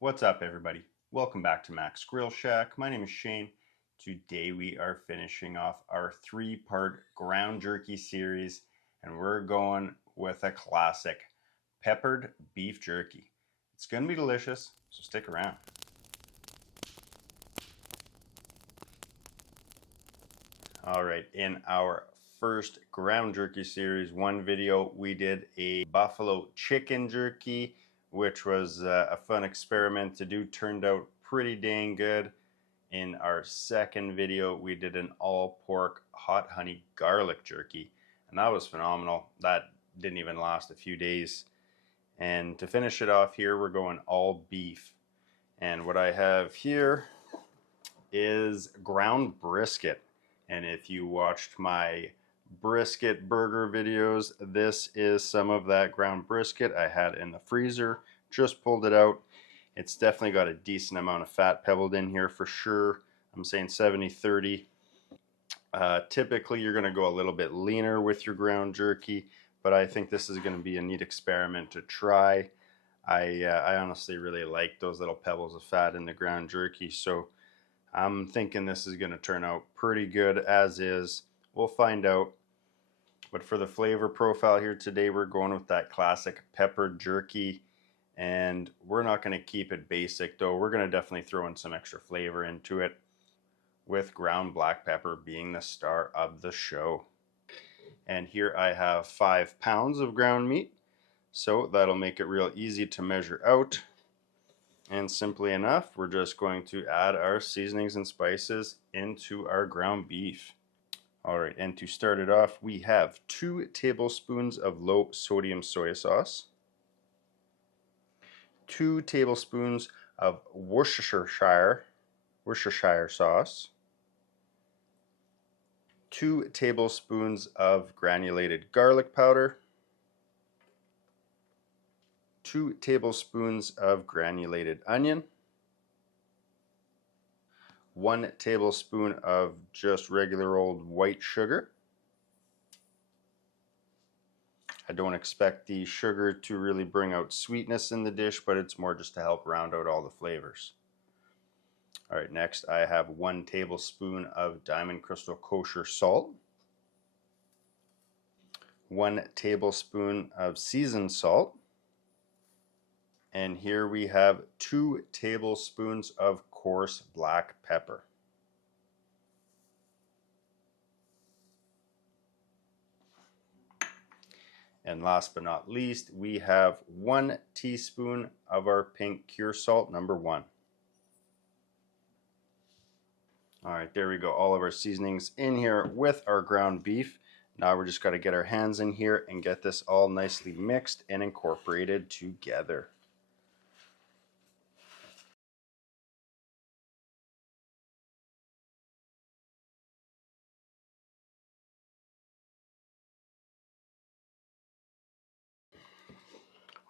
What's up, everybody? Welcome back to Mac's Grill Shack. My name is Shane. Today we are finishing off our three-part ground jerky series, and we're going with a classic, peppered beef jerky. It's going to be delicious, so stick around. All right, in our first ground jerky series, one video we did a buffalo chicken jerky, which was a fun experiment to do. Turned out pretty dang good. In our second video, we did an all pork hot honey garlic jerky, and that was phenomenal. That didn't even last a few days. And to finish it off here, we're going all beef. And what I have here is ground brisket. And if you watched my brisket burger videos, this is some of that ground brisket I had in the freezer. Just pulled it out. It's definitely got a decent amount of fat pebbled in here for sure. I'm saying 70-30. Typically you're going to go a little bit leaner with your ground jerky, but I think this is going to be a neat experiment to try. I honestly really like those little pebbles of fat in the ground jerky, so I'm thinking this is going to turn out pretty good as is. We'll find out. But for the flavor profile here today, we're going with that classic peppered jerky. And we're not going to keep it basic though. We're going to definitely throw in some extra flavor into it, with ground black pepper being the star of the show. And here I have 5 pounds of ground meat. So that'll make it real easy to measure out. And simply enough, we're just going to add our seasonings and spices into our ground beef. Alright, and to start it off, we have 2 tablespoons of low sodium soy sauce, 2 tablespoons of Worcestershire sauce, 2 tablespoons of granulated garlic powder, 2 tablespoons of granulated onion, 1 tablespoon of just regular old white sugar. I don't expect the sugar to really bring out sweetness in the dish, but it's more just to help round out all the flavors. Alright, next I have 1 tablespoon of Diamond Crystal Kosher salt, 1 tablespoon of seasoned salt, and here we have 2 tablespoons of coarse black pepper. And last but not least, we have 1 teaspoon of our pink cure salt, number 1. Alright, there we go. All of our seasonings in here with our ground beef. Now we're just got to get our hands in here and get this all nicely mixed and incorporated together.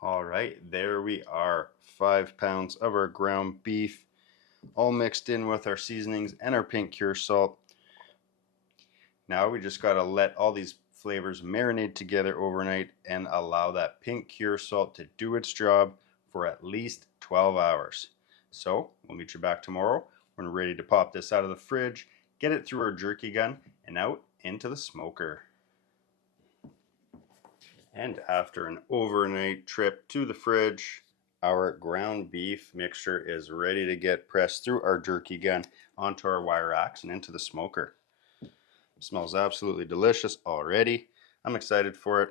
Alright, there we are. 5 pounds of our ground beef, all mixed in with our seasonings and our pink cure salt. Now we just got to let all these flavors marinate together overnight and allow that pink cure salt to do its job for at least 12 hours. So we'll meet you back tomorrow when we're ready to pop this out of the fridge, get it through our jerky gun and out into the smoker. And after an overnight trip to the fridge, our ground beef mixture is ready to get pressed through our jerky gun onto our wire racks and into the smoker. It smells absolutely delicious already. I'm excited for it.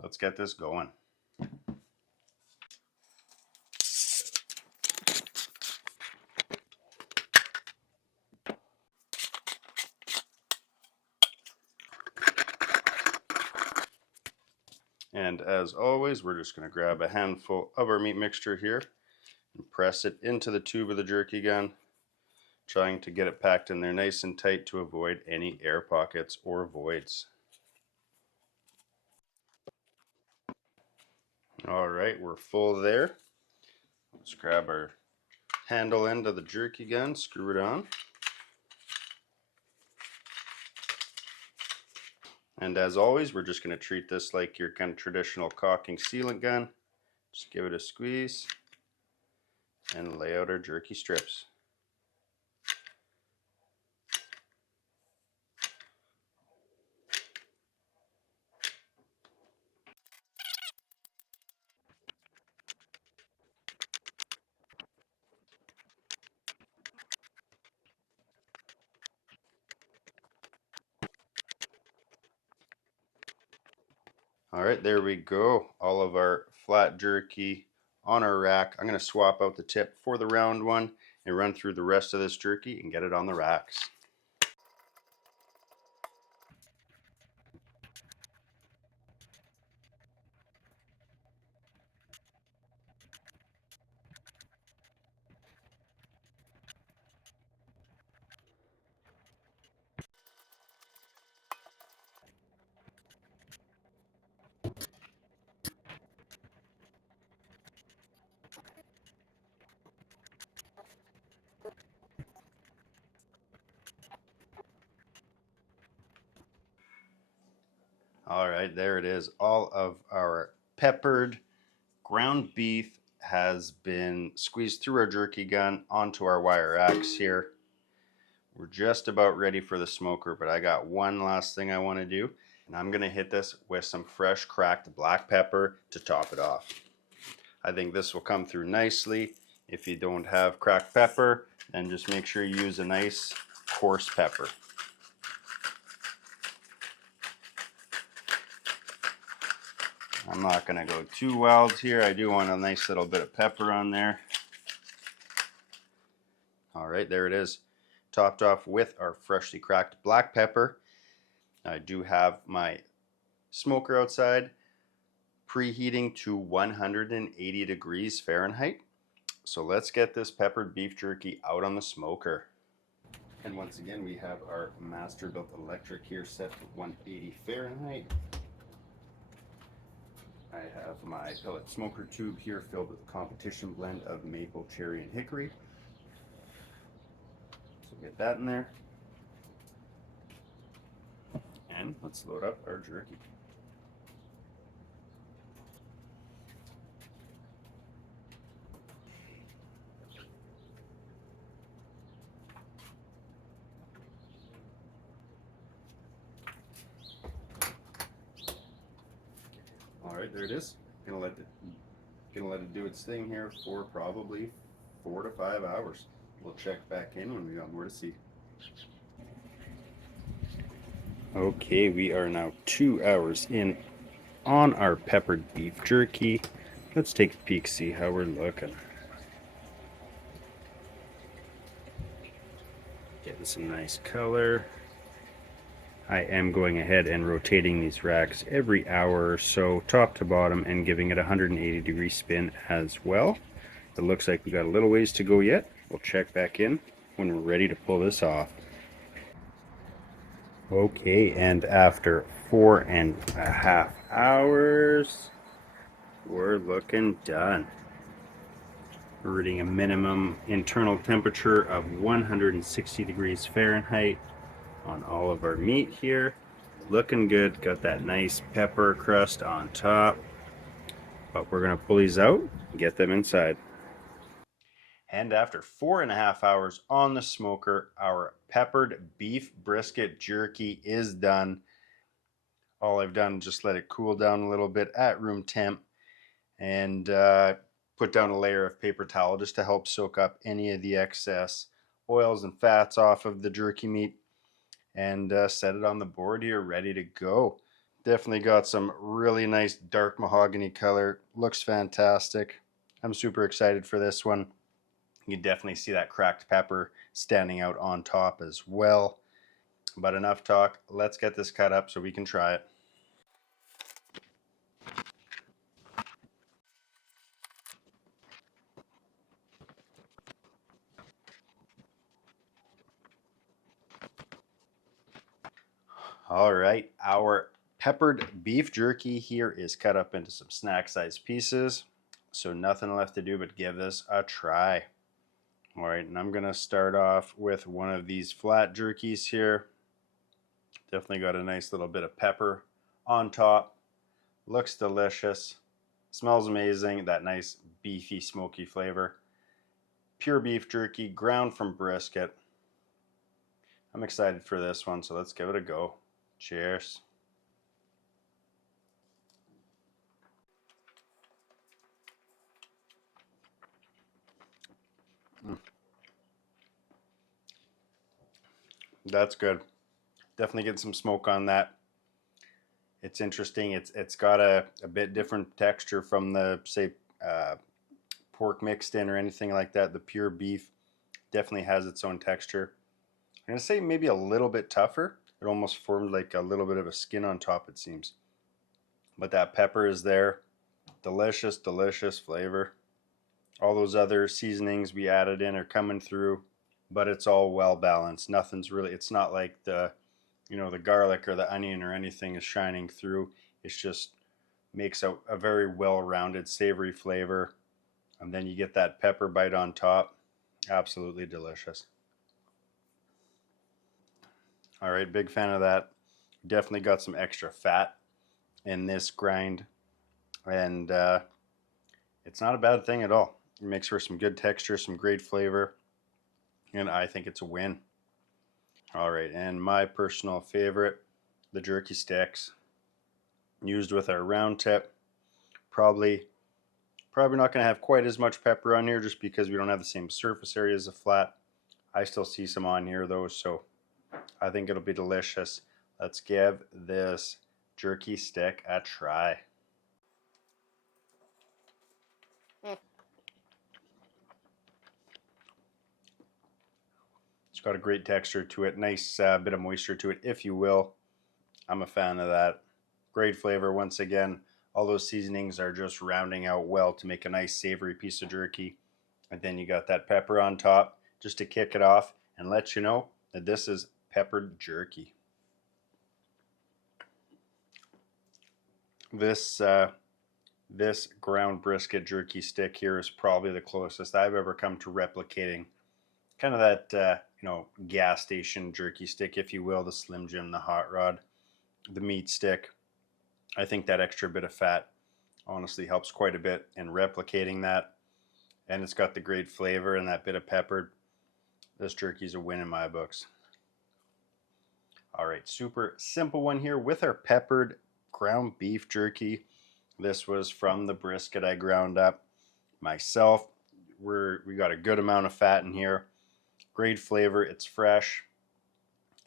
Let's get this going. And as always, we're just going to grab a handful of our meat mixture here and press it into the tube of the jerky gun, trying to get it packed in there nice and tight to avoid any air pockets or voids. Alright, we're full there. Let's grab our handle end of the jerky gun, screw it on. And as always, we're just going to treat this like your kind of traditional caulking sealant gun. Just give it a squeeze and lay out our jerky strips. All right, there we go. All of our flat jerky on our rack. I'm going to swap out the tip for the round one and run through the rest of this jerky and get it on the racks. All right, there it is. All of our peppered ground beef has been squeezed through our jerky gun onto our wire racks here. We're just about ready for the smoker, but I got one last thing I want to do, and I'm going to hit this with some fresh cracked black pepper to top it off. I think this will come through nicely. If you don't have cracked pepper, then just make sure you use a nice coarse pepper. I'm not going to go too wild here. I do want a nice little bit of pepper on there. All right, there it is. Topped off with our freshly cracked black pepper. I do have my smoker outside preheating to 180 degrees Fahrenheit. So let's get this peppered beef jerky out on the smoker. And once again, we have our Masterbuilt electric here set to 180 Fahrenheit. I have my pellet smoker tube here filled with a competition blend of maple, cherry, and hickory. So get that in there. And let's load up our jerky. All right, there it is. Gonna let it do its thing here for probably 4 to 5 hours. We'll check back in when we got more to see. Okay, we are now 2 hours in on our peppered beef jerky. Let's take a peek, see how we're looking. Getting some nice color. I am going ahead and rotating these racks every hour or so, top to bottom, and giving it a 180-degree spin as well. It looks like we got a little ways to go yet. We'll check back in when we're ready to pull this off. Okay, and after 4.5 hours, we're looking done. We're reading a minimum internal temperature of 160 degrees Fahrenheit on all of our meat here. Looking good. Got that nice pepper crust on top. But we're going to pull these out and get them inside. And after 4.5 hours on the smoker, our peppered beef brisket jerky is done. All I've done is just let it cool down a little bit at room temp and put down a layer of paper towel just to help soak up any of the excess oils and fats off of the jerky meat, and set it on the board here ready to go. Definitely got some really nice dark mahogany color. Looks fantastic. I'm super excited for this one. You can definitely see that cracked pepper standing out on top as well. But enough talk, let's get this cut up so we can try it. All right, our peppered beef jerky here is cut up into some snack sized pieces. So nothing left to do but give this a try. All right, and I'm gonna start off with one of these flat jerkies here. Definitely got a nice little bit of pepper on top. Looks delicious. Smells amazing, that nice beefy, smoky flavor. pure beef jerky, ground from brisket. I'm excited for this one, so let's give it a go. Cheers. That's good. Definitely getting some smoke on that. It's interesting. It's got a bit different texture from the, say, pork mixed in or anything like that. The pure beef definitely has its own texture. I'm going to say maybe a little bit tougher. It almost formed like a little bit of a skin on top, it seems. But that pepper is there. Delicious, delicious flavor. All those other seasonings we added in are coming through, but it's all well balanced. Nothing's really, it's not like the, you know, the garlic or the onion or anything is shining through. It's just makes a very well-rounded savory flavor. And then you get that pepper bite on top. Absolutely delicious. All right, big fan of that. Definitely got some extra fat in this grind, and it's not a bad thing at all. It makes for some good texture, some great flavor, and I think it's a win. All right, and my personal favorite, the jerky sticks, used with our round tip. Probably not going to have quite as much pepper on here just because we don't have the same surface area as a flat. I still see some on here though, so I think it'll be delicious. Let's give this jerky stick a try. It's got a great texture to it, nice bit of moisture to it, if you will. I'm a fan of that. Great flavor once again. All those seasonings are just rounding out well to make a nice savory piece of jerky. And then you got that pepper on top just to kick it off and let you know that this is peppered jerky. This ground brisket jerky stick here is probably the closest I've ever come to replicating kind of that you know, gas station jerky stick, if you will, the Slim Jim, the Hot Rod, the meat stick. I think that extra bit of fat honestly helps quite a bit in replicating that, and it's got the great flavor and that bit of pepper. This jerky's a win in my books. All right, super simple one here with our peppered ground beef jerky. This was from the brisket I ground up myself. We got a good amount of fat in here. Great flavor, it's fresh,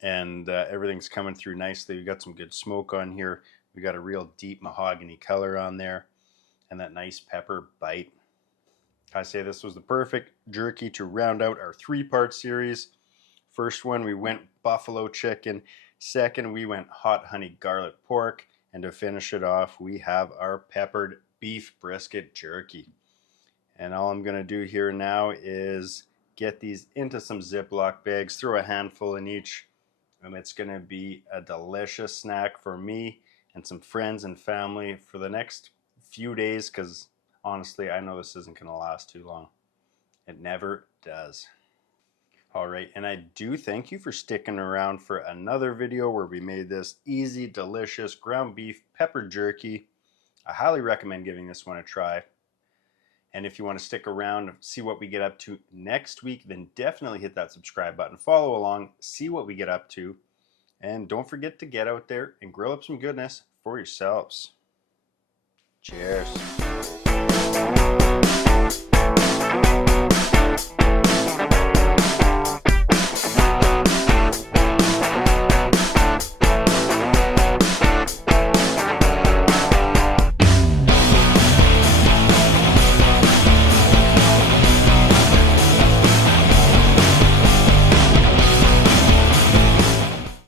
and everything's coming through nicely. We got some good smoke on here. We got a real deep mahogany color on there, and that nice pepper bite. I say this was the perfect jerky to round out our 3-part series. First one, we went buffalo chicken. Second, we went hot honey garlic pork. And to finish it off, we have our peppered beef brisket jerky. And all I'm going to do here now is get these into some Ziploc bags, throw a handful in each, and it's going to be a delicious snack for me and some friends and family for the next few days, because honestly, I know this isn't going to last too long. It never does. All right, and I do thank you for sticking around for another video where we made this easy, delicious ground beef pepper jerky. I highly recommend giving this one a try. And if you want to stick around, see what we get up to next week, then definitely hit that subscribe button. Follow along, see what we get up to. And don't forget to get out there and grill up some goodness for yourselves. Cheers.